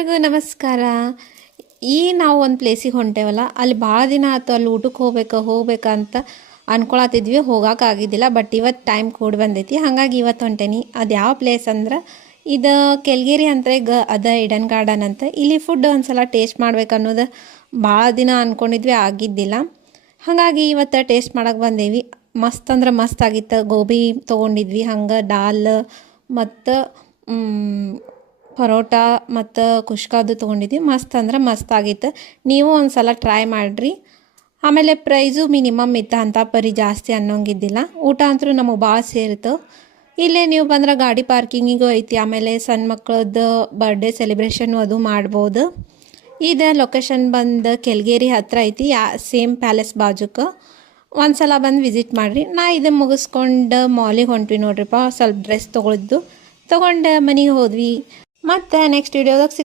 ಎಲ್ಲರಿಗೂ ನಮಸ್ಕಾರ. ನಾವು ಒಂದು ಪ್ಲೇಸಿಗೆ ಹೊಂಟೇವಲ್ಲ, ಅಲ್ಲಿ ಭಾಳ ದಿನ ಆಯ್ತು ಅಲ್ಲಿ ಊಟಕ್ಕೆ ಹೋಗ್ಬೇಕಂತ ಅನ್ಕೊಳತ್ತಿದ್ವಿ. ಹೋಗೋಕ್ಕಾಗಿದ್ದಿಲ್ಲ, ಬಟ್ ಇವತ್ತು ಟೈಮ್ ಕೂಡಿ ಬಂದೈತಿ. ಹಾಗಾಗಿ ಇವತ್ತು ಹೊಂಟೇನಿ. ಅದು ಯಾವ ಪ್ಲೇಸ್ ಅಂದ್ರೆ ಇದು ಕೆಲ್ಗೇರಿ ಅಂತ ಅದ ಇಡನ್ ಗಾರ್ಡನ್ ಅಂತ. ಇಲ್ಲಿ ಫುಡ್ ಒಂದ್ಸಲ ಟೇಸ್ಟ್ ಮಾಡ್ಬೇಕು ಅನ್ನೋದು ಭಾಳ ದಿನ ಅಂದ್ಕೊಂಡಿದ್ವಿ, ಆಗಿದ್ದಿಲ್ಲ. ಹಾಗಾಗಿ ಇವತ್ತು ಟೇಸ್ಟ್ ಮಾಡೋಕೆ ಬಂದೇವಿ. ಮಸ್ತ್ ಅಂದ್ರೆ ಮಸ್ತ್ ಆಗಿತ್ತು. ಗೋಬಿ ತೊಗೊಂಡಿದ್ವಿ, ಹಂಗೆ ದಾಲ್ ಮತ್ತು ಪರೋಟ ಮತ್ತು ಕುಷ್ಕಾದು ತೊಗೊಂಡಿದ್ವಿ. ಮಸ್ತ್ ಅಂದ್ರೆ ಮಸ್ತ್ ಆಗಿತ್ತು. ನೀವು ಒಂದು ಸಲ ಟ್ರೈ ಮಾಡಿರಿ. ಆಮೇಲೆ ಪ್ರೈಸು ಮಿನಿಮಮ್ ಇತ್ತು, ಅಂತ ಪರಿ ಜಾಸ್ತಿ ಅನ್ನೋಂಗಿದ್ದಿಲ್ಲ. ಊಟ ಅಂತೂ ನಮಗೆ ಭಾಳ ಸೇರಿತು. ಇಲ್ಲೇ ನೀವು ಬಂದ್ರೆ ಗಾಡಿ ಪಾರ್ಕಿಂಗಿಗೂ ಐತಿ. ಆಮೇಲೆ ಸಣ್ಣ ಮಕ್ಕಳದ್ದು ಬರ್ಡೇ ಸೆಲೆಬ್ರೇಷನ್ನು ಅದು ಮಾಡ್ಬೋದು. ಇದು ಲೊಕೇಶನ್ ಬಂದು ಕೆಲ್ಗೇರಿ ಹತ್ರ ಐತಿ, ಸೇಮ್ ಪ್ಯಾಲೇಸ್ ಬಾಜುಕ್ಕೆ. ಒಂದು ಸಲ ಬಂದು ವಿಸಿಟ್ ಮಾಡಿರಿ. ಇದು ಮುಗಿಸ್ಕೊಂಡು ಮಾಲಿಗೆ ಹೊಂಟ್ವಿ ನೋಡ್ರಿಪ್ಪ. ಸ್ವಲ್ಪ ಡ್ರೆಸ್ ತೊಗೊಂಡು ಮನೆಗೆ ಹೋದ್ವಿ. ಮತ್ತು ನೆಕ್ಸ್ಟ್ ವಿಡಿಯೋದಾಗ